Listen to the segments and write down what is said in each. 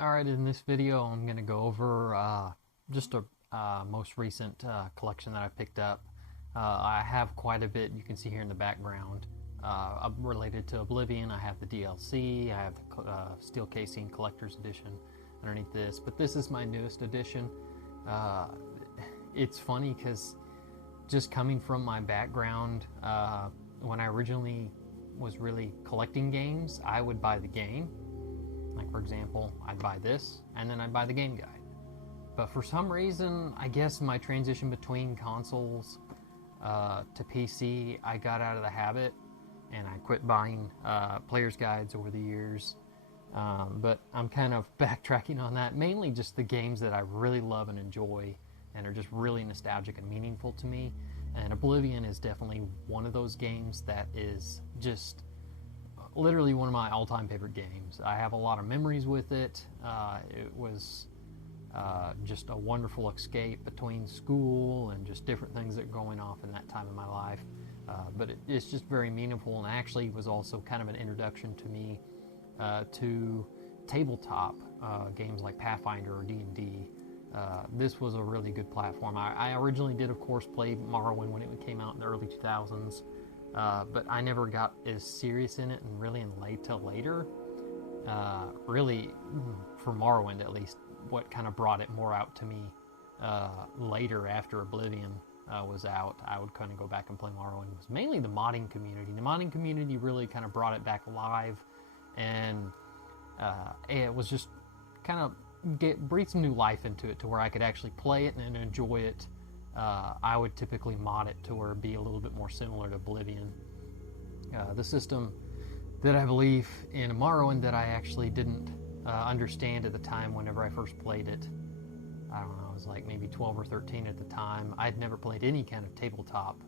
Alright, in this video I'm going to go over just a most recent collection that I picked up. I have quite a bit, you can see here in the background, related to Oblivion. I have the DLC, I have the Steel Casing Collector's Edition underneath this, but this is my newest edition. It's funny because just coming from my background, when I originally was really collecting games, I would buy the game. Like, for example, I'd buy this, and then I'd buy the game guide. But for some reason, I guess my transition between consoles to PC, I got out of the habit, and I quit buying player's guides over the years. But I'm kind of backtracking on that, mainly just the games that I really love and enjoy, and are just really nostalgic and meaningful to me. And Oblivion is definitely one of those games that is just literally one of my all-time favorite games. I have a lot of memories with it. It was just a wonderful escape between school and just different things that were going off in that time of my life. But it's just very meaningful, and actually was also kind of an introduction to me to tabletop games like Pathfinder or D&D. This was a really good platform. I originally did, of course, play Morrowind when it came out in the early 2000s. But I never got as serious in it, and really until later. Really, for Morrowind at least, what kind of brought it more out to me later after Oblivion was out, I would kind of go back and play Morrowind, was mainly the modding community. The modding community really kind of brought it back alive, and it was just kind of breathe some new life into it to where I could actually play it and enjoy it. I would typically mod it to where it'd be a little bit more similar to Oblivion. The system that I believe in Morrowind that I actually didn't understand at the time whenever I first played it. I don't know, I was like maybe 12 or 13 at the time. I'd never played any kind of tabletop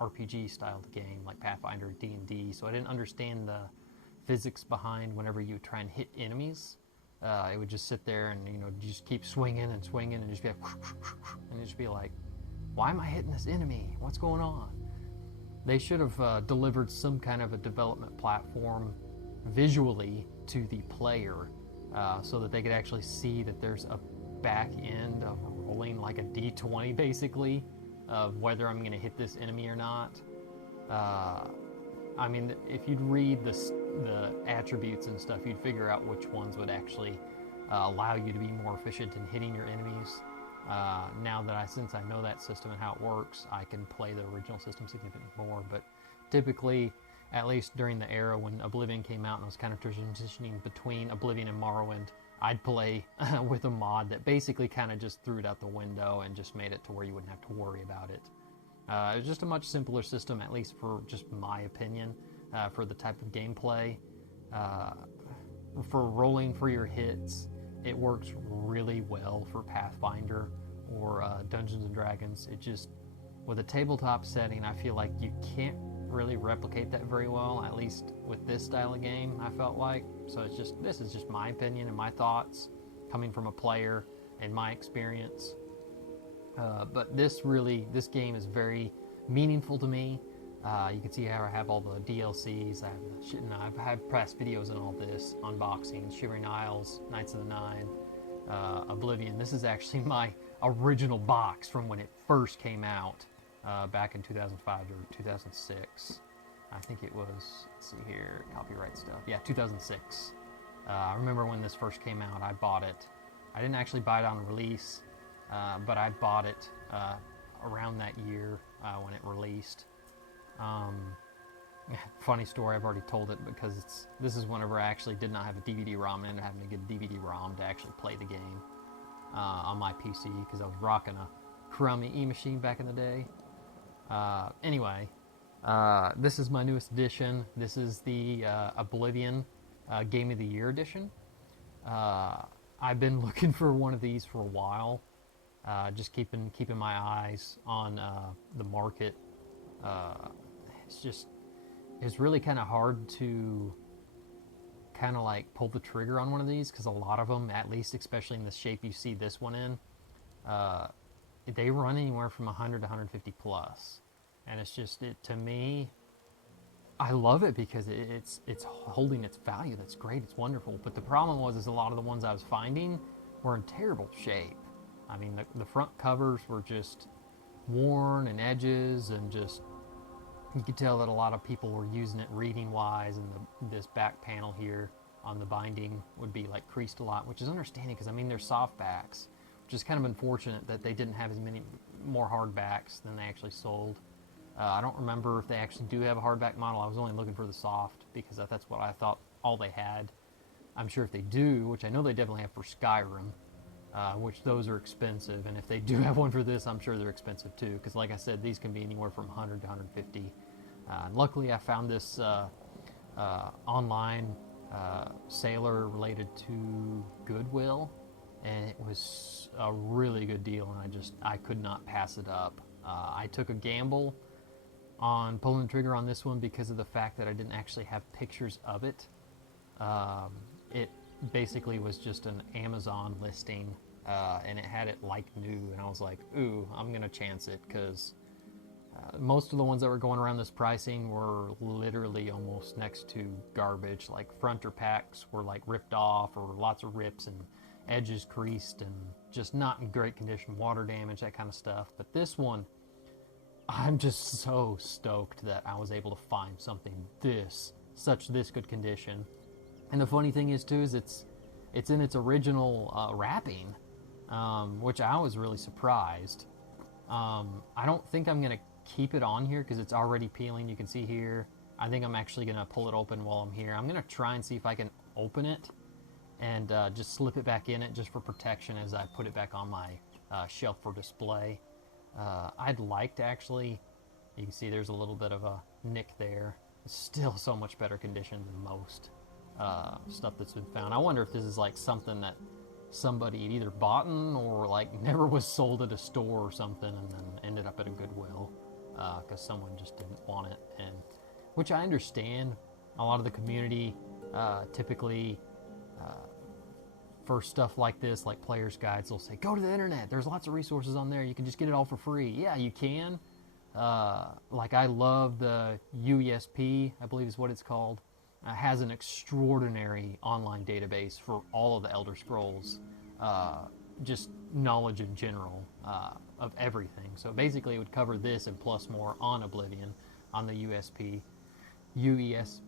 RPG styled game like Pathfinder or D&D, so I didn't understand the physics behind whenever you would try and hit enemies. It would just sit there and, you just keep swinging and swinging and just be like, and just be like, why am I hitting this enemy? What's going on? They should have delivered some kind of a development platform visually to the player so that they could actually see that there's a back end of rolling like a D20 basically of whether I'm going to hit this enemy or not. I mean, if you'd read the attributes and stuff, you'd figure out which ones would actually allow you to be more efficient in hitting your enemies. Now that since I know that system and how it works, I can play the original system significantly more. But typically, at least during the era when Oblivion came out and I was kind of transitioning between Oblivion and Morrowind, I'd play with a mod that basically kind of just threw it out the window and just made it to where you wouldn't have to worry about it. It was just a much simpler system, at least for just my opinion, for the type of gameplay. For rolling for your hits, it works really well for Pathfinder or Dungeons and Dragons. It just, with a tabletop setting, I feel like you can't really replicate that very well, at least with this style of game, I felt like. So this is just my opinion and my thoughts coming from a player and my experience. But this game is very meaningful to me. You can see how I have all the DLCs. I've had past videos on all this, unboxings, Shivering Isles, Knights of the Nine, Oblivion. This is actually my original box from when it first came out back in 2005 or 2006. I think it was, let's see here, copyright stuff. Yeah, 2006. I remember when this first came out, I bought it. I didn't actually buy it on release, but I bought it around that year when it released. Funny story, I've already told it because this is whenever I actually did not have a DVD-ROM and ended up having to get a DVD-ROM to actually play the game on my PC because I was rocking a crummy E-machine back in the day. Anyway, this is my newest edition. This is the Oblivion Game of the Year edition. I've been looking for one of these for a while, just keeping my eyes on the market. It's really kind of hard to kind of like pull the trigger on one of these because a lot of them, at least especially in the shape you see this one in, they run anywhere from 100 to 150 plus, and it's just, to me, I love it because it's holding its value. That's great. It's wonderful. But the problem was is a lot of the ones I was finding were in terrible shape. I mean, the front covers were just worn and edges, and just you could tell that a lot of people were using it reading wise, and this back panel here on the binding would be like creased a lot, which is understanding because I mean they're soft backs, which is kind of unfortunate that they didn't have as many more hard backs than they actually sold. I don't remember if they actually do have a hardback model. I was only looking for the soft because that's what I thought all they had. I'm sure if they do, which I know they definitely have for Skyrim, which those are expensive, and if they do have one for this, I'm sure they're expensive too, because like I said, these can be anywhere from 100 to 150. Luckily, I found this online sailor related to Goodwill, and it was a really good deal, and I could not pass it up. I took a gamble on pulling the trigger on this one because of the fact that I didn't actually have pictures of it. It basically was just an Amazon listing, and it had it like new, and I was like, ooh, I'm gonna chance it, because most of the ones that were going around this pricing were literally almost next to garbage. Like fronter packs were like ripped off, or lots of rips and edges creased and just not in great condition, water damage, that kind of stuff. But this one, I'm just so stoked that I was able to find something this good condition. And the funny thing is too, is it's in its original wrapping, which I was really surprised. I don't think I'm gonna keep it on here because it's already peeling. You can see here. I think I'm actually gonna pull it open while I'm here. I'm gonna try and see if I can open it and just slip it back in it just for protection as I put it back on my shelf for display. I'd like to actually, you can see there's a little bit of a nick there. It's still so much better condition than most stuff that's been found. I wonder if this is like something that somebody had either bought or like never was sold at a store or something, and then ended up at a Goodwill because someone just didn't want it. And which I understand. A lot of the community typically for stuff like this, like players guides, they'll say go to the internet, there's lots of resources on there, you can just get it all for free. Yeah, you can. Like I love the UESP, I believe is what it's called. Has an extraordinary online database for all of the Elder Scrolls, just knowledge in general of everything. So basically it would cover this and plus more on Oblivion on the UESP, uesp.org,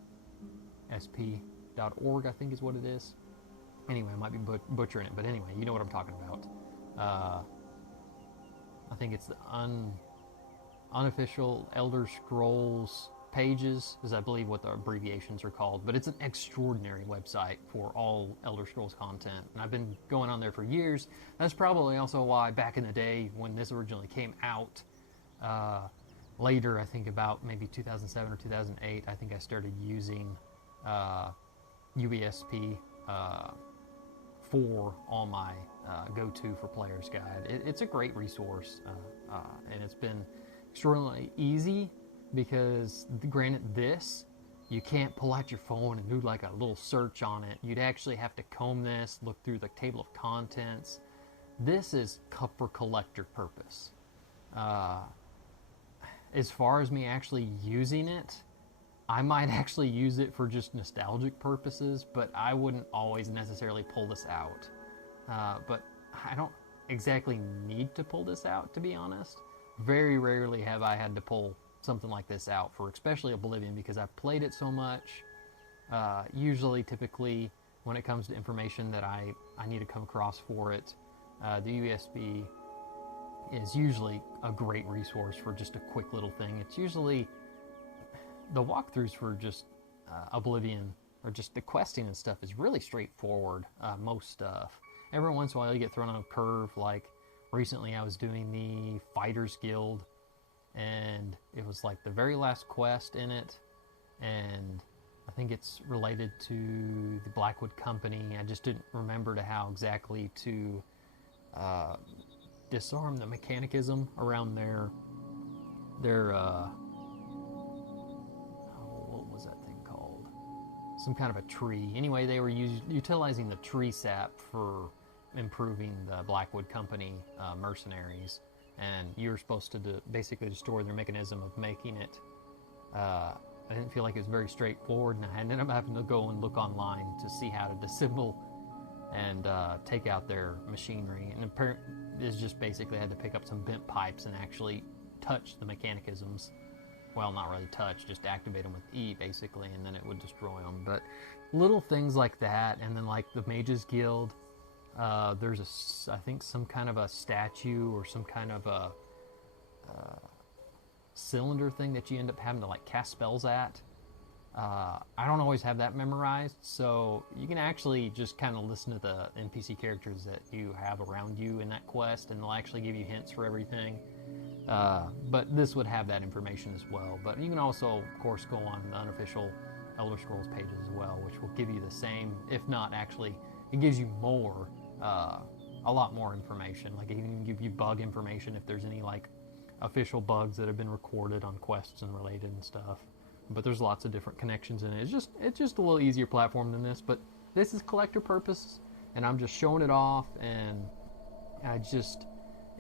I think is what it is. Anyway, I might be butchering it, but anyway, you know what I'm talking about. I think it's the unofficial Elder Scrolls pages, is I believe what the abbreviations are called, but it's an extraordinary website for all Elder Scrolls content, and I've been going on there for years. That's probably also why back in the day when this originally came out, later, I think about maybe 2007 or 2008, I think I started using UESP for all my go-to for Player's Guide. It's a great resource, and it's been extraordinarily easy because, granted, this, you can't pull out your phone and do like a little search on it. You'd actually have to comb this, look through the table of contents. This is for collector purpose. As far as me actually using it, I might actually use it for just nostalgic purposes, but I wouldn't always necessarily pull this out. But I don't exactly need to pull this out, to be honest. Very rarely have I had to pull something like this out for especially Oblivion, because I've played it so much. Usually, typically, when it comes to information that I need to come across for it, the USB is usually a great resource for just a quick little thing. It's usually the walkthroughs for just Oblivion, or just the questing and stuff, is really straightforward, most stuff. Every once in a while you get thrown on a curve, like recently I was doing the Fighters Guild, and it was like the very last quest in it, and I think it's related to the Blackwood Company. I just didn't remember how exactly to disarm the mechanicism around their what was that thing called? Some kind of a tree. Anyway, they were utilizing the tree sap for improving the Blackwood Company mercenaries, and you were supposed to basically destroy their mechanism of making it I didn't feel like it was very straightforward, and I ended up having to go and look online to see how to disassemble and take out their machinery. And it's just basically I had to pick up some bent pipes and actually touch the mechanicisms. Well, not really touch, just activate them with E basically, and then it would destroy them. But little things like that, and then like the Mages Guild, there's I think some kind of a statue or some kind of a cylinder thing that you end up having to like cast spells at. I don't always have that memorized, so you can actually just kind of listen to the NPC characters that you have around you in that quest, and they'll actually give you hints for everything. But this would have that information as well. But you can also, of course, go on the unofficial Elder Scrolls pages as well, which will give you the same, if not actually, it gives you more, a lot more information. Like it can even give you bug information if there's any like official bugs that have been recorded on quests and related and stuff. But there's lots of different connections in it. It's just a little easier platform than this, but this is collector purpose, and I'm just showing it off, and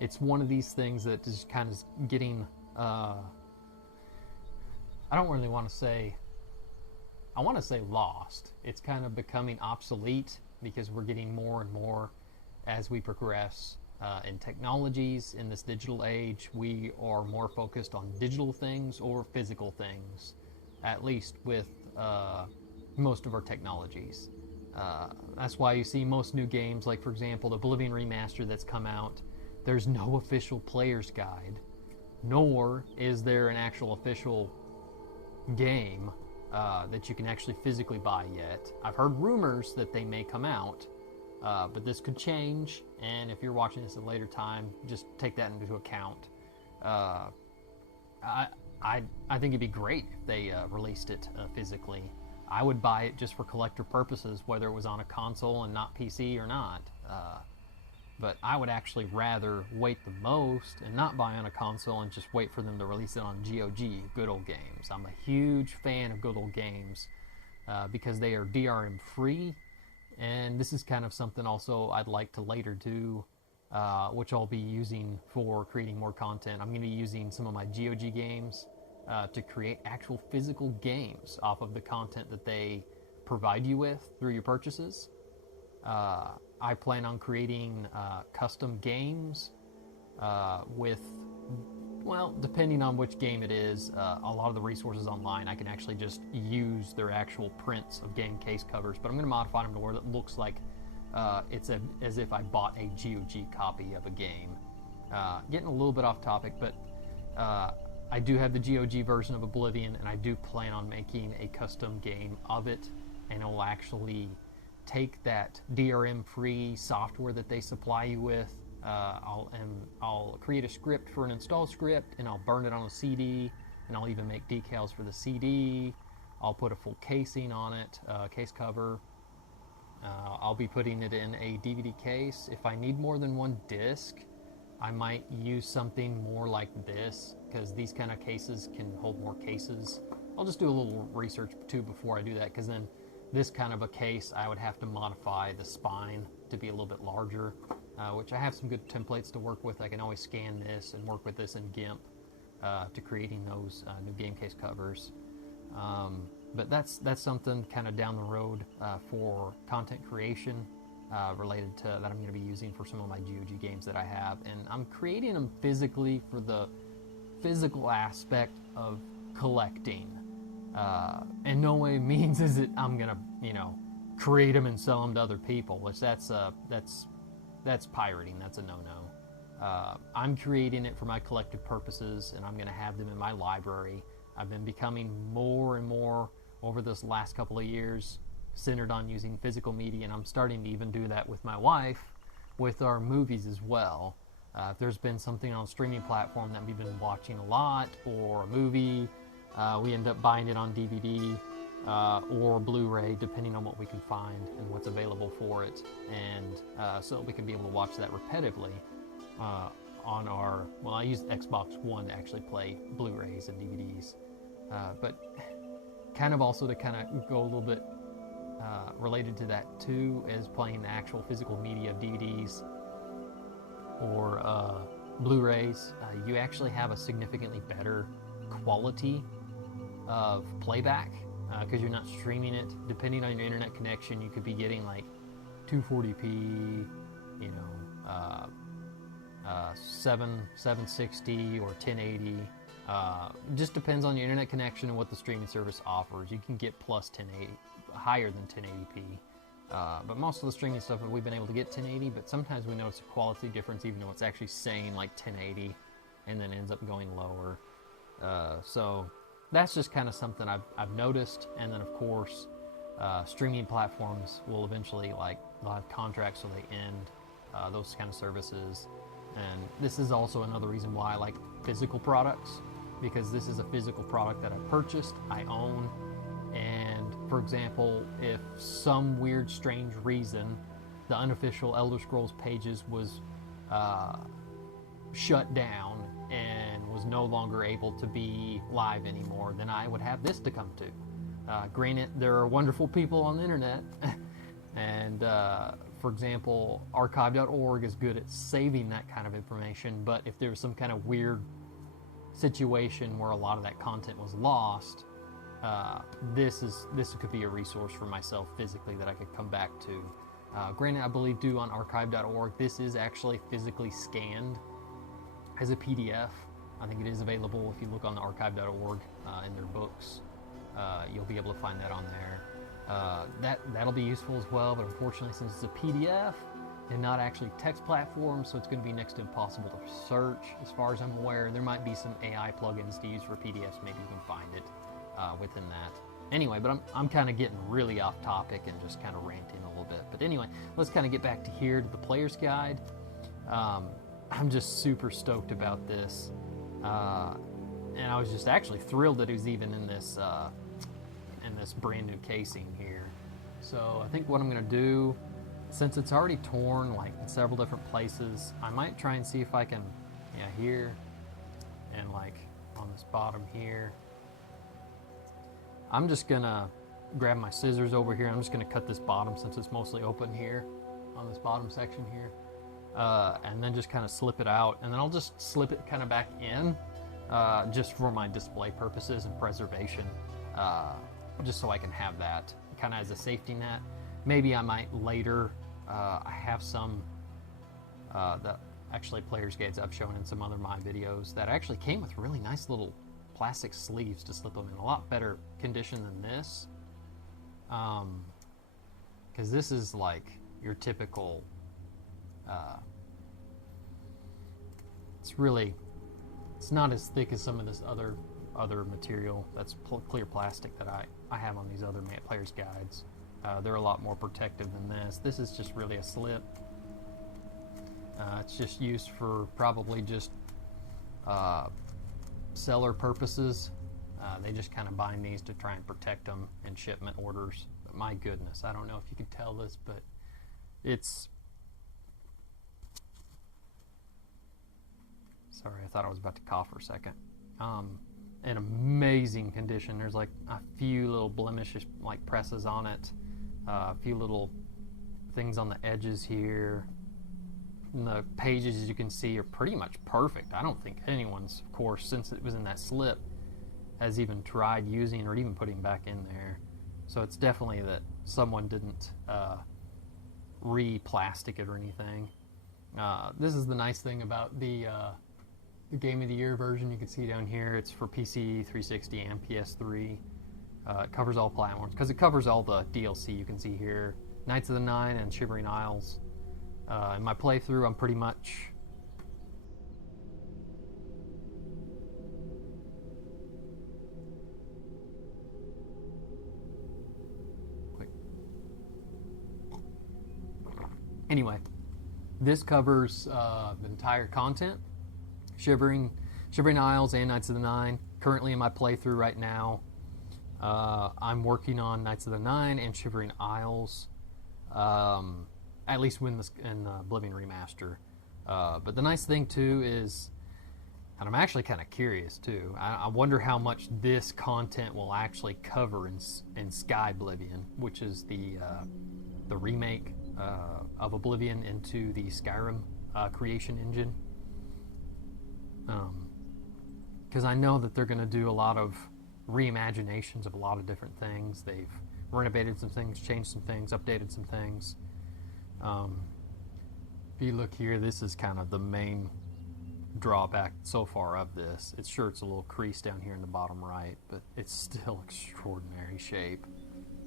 it's one of these things that is kind of getting, I don't really want to say, I want to say lost. It's kind of becoming obsolete because we're getting more and more as we progress in technologies in this digital age. We are more focused on digital things or physical things, at least with most of our technologies. That's why you see most new games, like for example the Oblivion remaster that's come out, there's no official player's guide, nor is there an actual official game that you can actually physically buy yet. I've heard rumors that they may come out, but this could change, and if you're watching this at a later time, just take that into account. I think it'd be great if they released it physically. I would buy it just for collector purposes, whether it was on a console and not PC or not. But I would actually rather wait the most and not buy on a console and just wait for them to release it on GOG, Good Old Games. I'm a huge fan of Good Old Games because they are DRM free, and this is kind of something also I'd like to later do, which I'll be using for creating more content. I'm going to be using some of my GOG games to create actual physical games off of the content that they provide you with through your purchases. I plan on creating custom games with, well, depending on which game it is, a lot of the resources online, I can actually just use their actual prints of game case covers, but I'm going to modify them to where it looks like it's as if I bought a GOG copy of a game. Getting a little bit off topic, but I do have the GOG version of Oblivion, and I do plan on making a custom game of it, and it will actually take that DRM-free software that they supply you with. I'll create a script for an install script, and I'll burn it on a CD, and I'll even make decals for the CD. I'll put a full casing on it, case cover. I'll be putting it in a DVD case. If I need more than one disc, I might use something more like this, because these kind of cases can hold more cases. I'll just do a little research too before I do that, because then this kind of a case, I would have to modify the spine to be a little bit larger, which I have some good templates to work with. I can always scan this and work with this in GIMP to creating those new game case covers. But that's something kind of down the road for content creation related to that I'm going to be using for some of my GOG games that I have. And I'm creating them physically for the physical aspect of collecting. And no way means is it I'm gonna, create them and sell them to other people, which that's pirating. That's a no-no. I'm creating it for my collective purposes, and I'm gonna have them in my library. I've been becoming more and more over this last couple of years centered on using physical media, and I'm starting to even do that with my wife, with our movies as well. If there's been something on a streaming platform that we've been watching a lot, or a movie, we end up buying it on DVD or Blu-ray, depending on what we can find and what's available for it. And so we can be able to watch that repetitively on our, well, I use Xbox One to actually play Blu-rays and DVDs. But kind of also to kind of go a little bit related to that too, is playing the actual physical media of DVDs or Blu-rays. You actually have a significantly better quality of playback because you're not streaming it. Depending on your internet connection, you could be getting like 240p, 760 or 1080. Just depends on your internet connection and what the streaming service offers. You can get plus 1080, higher than 1080p. But most of the streaming stuff we've been able to get 1080, but sometimes we notice a quality difference even though it's actually saying like 1080 and then ends up going lower. So that's just kind of something I've noticed. And then of course, streaming platforms will eventually they'll have contracts so they end those kind of services. And this is also another reason why I like physical products, because this is a physical product that I purchased, I own. And for example, if some weird, strange reason the unofficial Elder Scrolls pages was shut down and was no longer able to be live anymore, then I would have this to come to. Granted, there are wonderful people on the internet, and for example, archive.org is good at saving that kind of information, but if there was some kind of weird situation where a lot of that content was lost, this could be a resource for myself physically that I could come back to. Granted, I believe due on archive.org, this is actually physically scanned as a PDF. I think it is available if you look on the archive.org in their books. You'll be able to find that on there. That'll be useful as well, but unfortunately, since it's a PDF and not actually text platform, so it's going to be next to impossible to search. As far as I'm aware, there might be some AI plugins to use for PDFs. Maybe you can find it within that. Anyway, but I'm kind of getting really off topic and just kind of ranting a little bit. But anyway, let's kind of get back to here to the player's guide. I'm just super stoked about this, and I was just actually thrilled that it was even in this brand new casing here. So I think what I'm going to do, since it's already torn like in several different places, I might try and see if I can, here and like on this bottom here. I'm just gonna grab my scissors over here. I'm just gonna cut this bottom since it's mostly open here on this bottom section here, and then just kind of slip it out, and then I'll just slip it kind of back in just for my display purposes and preservation, just so I can have that kind of as a safety net. Maybe I might later, I have some that actually player's guides I've shown in some other my videos that actually came with really nice little plastic sleeves to slip them in, a lot better condition than this, because this is like your typical, it's not as thick as some of this other material that's clear plastic that I have on these other player's guides. They're a lot more protective than this. This is just really a slip. It's just used for probably just seller purposes. They just kind of bind these to try and protect them in shipment orders. But my goodness, I don't know if you can tell this, but it's... Sorry, I thought I was about to cough for a second. In amazing condition. There's like a few little blemishes, like presses on it, a few little things on the edges here. And the pages, as you can see, are pretty much perfect. I don't think anyone's, of course, since it was in that slip, has even tried using or even putting back in there. So it's definitely that someone didn't re-plastic it or anything. This is the nice thing about the Game of the Year version. You can see down here, it's for PC, 360, and PS3. It covers all platforms because it covers all the DLC. You can see here, Knights of the Nine and Shivering Isles. In my playthrough, I'm pretty much anyway, this covers the entire content. Shivering Isles and Knights of the Nine. Currently in my playthrough right now, I'm working on Knights of the Nine and Shivering Isles, at least in the Oblivion remaster. But the nice thing too is, and I'm actually kind of curious too, I wonder how much this content will actually cover in Sky Oblivion, which is the remake of Oblivion into the Skyrim creation engine. Because I know that they're going to do a lot of reimaginations of a lot of different things. They've renovated some things, changed some things, updated some things. If you look here, this is kind of the main drawback so far of this. It's sure it's a little crease down here in the bottom right, but it's still extraordinary shape.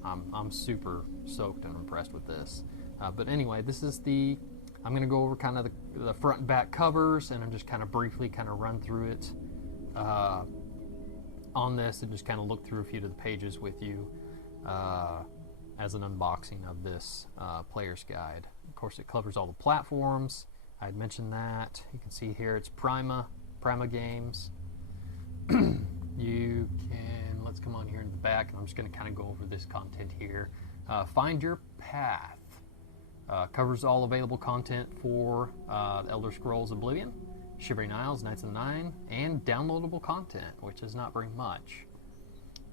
I'm super soaked and impressed with this. But anyway, this is I'm going to go over kind of the front and back covers, and I'm just kind of briefly kind of run through it on this, and just kind of look through a few of the pages with you as an unboxing of this player's guide. Of course, it covers all the platforms. I'd mentioned that. You can see here it's Prima Games. Let's come on here in the back, and I'm just going to kind of go over this content here. Find Your Path. Covers all available content for The Elder Scrolls Oblivion, Shivering Isles, Knights of the Nine, and downloadable content, which is not very much.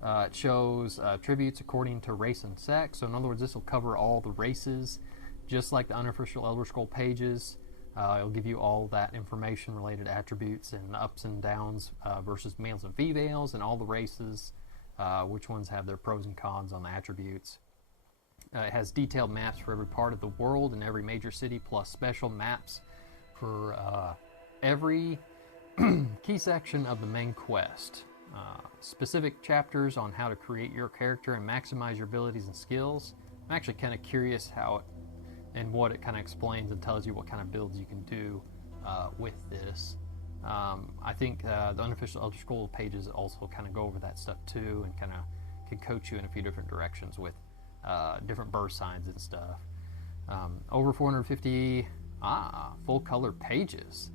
It shows tributes according to race and sex. So in other words, this will cover all the races, just like the unofficial Elder Scroll pages. It'll give you all that information related to attributes and ups and downs versus males and females and all the races, which ones have their pros and cons on the attributes. It has detailed maps for every part of the world and every major city, plus special maps for every key section of the main quest. Specific chapters on how to create your character and maximize your abilities and skills. I'm actually kind of curious how it and what it kind of explains and tells you what kind of builds you can do with this. I think the unofficial Elder Scrolls pages also kind of go over that stuff too, and kind of can coach you in a few different directions with different birth signs and stuff. Over 450 full color pages,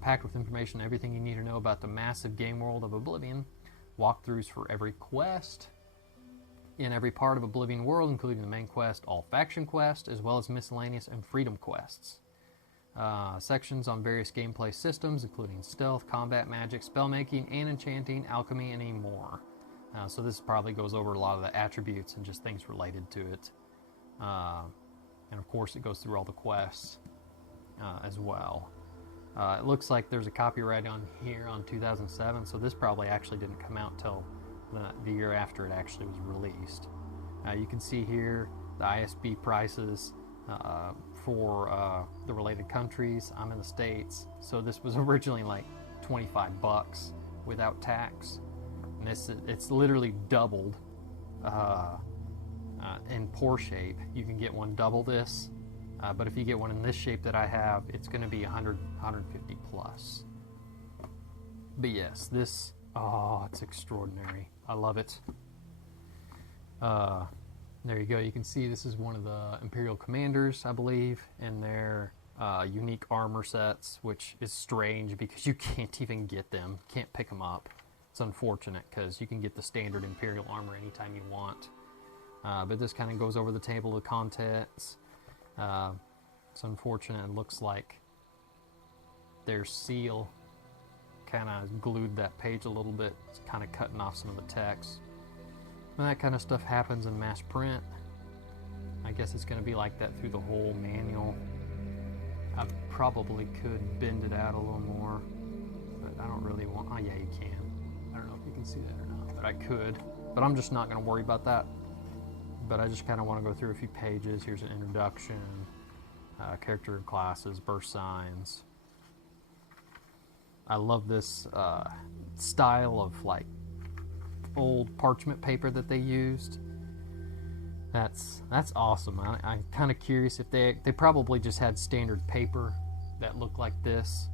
packed with information, everything you need to know about the massive game world of Oblivion. Walkthroughs for every quest in every part of Oblivion world, including the main quest, all faction quests, as well as miscellaneous and freedom quests. Sections on various gameplay systems, including stealth, combat, magic, spellmaking, and enchanting, alchemy, and more. So this probably goes over a lot of the attributes and just things related to it. And of course it goes through all the quests as well. It looks like there's a copyright on here on 2007, so this probably actually didn't come out till the year after it actually was released. You can see here the ISB prices for the related countries. I'm in the States, so this was originally like $25 without tax, and it's literally doubled in poor shape. You can get one double this, but if you get one in this shape that I have, it's going to be 150 plus. But yes, this, it's extraordinary. I love it. There you go. You can see this is one of the Imperial commanders, I believe, and their unique armor sets, which is strange because you can't even get them. Can't pick them up. It's unfortunate because you can get the standard Imperial armor anytime you want. But this kind of goes over the table of contents. It's unfortunate. It looks like their seal kind of glued that page a little bit. It's kind of cutting off some of the text. When that kind of stuff happens in mass print, I guess it's going to be like that through the whole manual. I probably could bend it out a little more, but I don't really want... Oh yeah, you can. I don't know if you can see that or not, but I could. But I'm just not going to worry about that. But I just kind of want to go through a few pages. Here's an introduction, character and classes, birth signs. I love this style of like old parchment paper that they used. That's awesome. I'm kind of curious if they probably just had standard paper that looked like this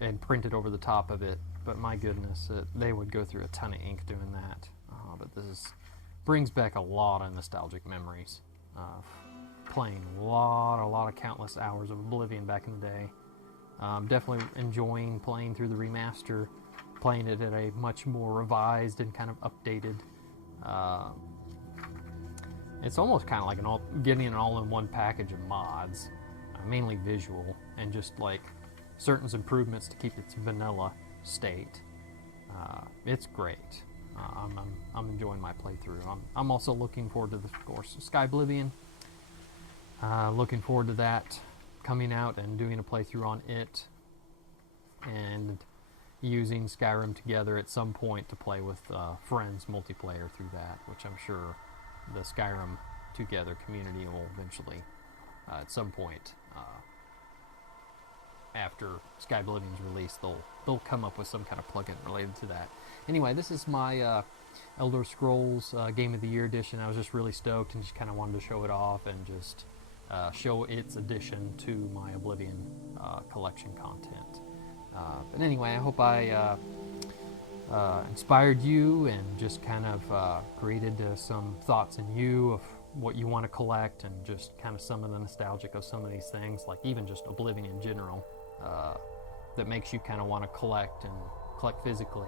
and printed over the top of it. But my goodness, they would go through a ton of ink doing that. But this brings back a lot of nostalgic memories. Playing a lot of countless hours of Oblivion back in the day. Definitely enjoying playing through the remaster, playing it at a much more revised and kind of updated. It's almost kind of like getting an all-in-one package of mods, mainly visual, and just like certain improvements to keep its vanilla state. It's great. I'm enjoying my playthrough. I'm also looking forward to, of course, Sky Oblivion. Looking forward to that coming out and doing a playthrough on it. And using Skyrim together at some point to play with friends multiplayer through that, which I'm sure the Skyrim together community will eventually at some point after Sky Oblivion's release, they'll come up with some kind of plugin related to that. Anyway, this is my Elder Scrolls Game of the Year edition. I was just really stoked and just kind of wanted to show it off and just show its addition to my Oblivion collection content. But anyway, I hope I inspired you and just kind of created some thoughts in you of what you want to collect, and just kind of some of the nostalgic of some of these things, like even just Oblivion in general, that makes you kind of want to collect and collect physically.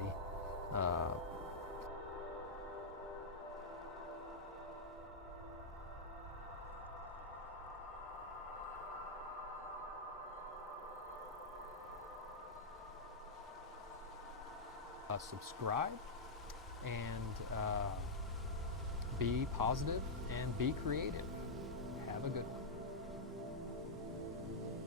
Subscribe and be positive and be creative. Have a good one.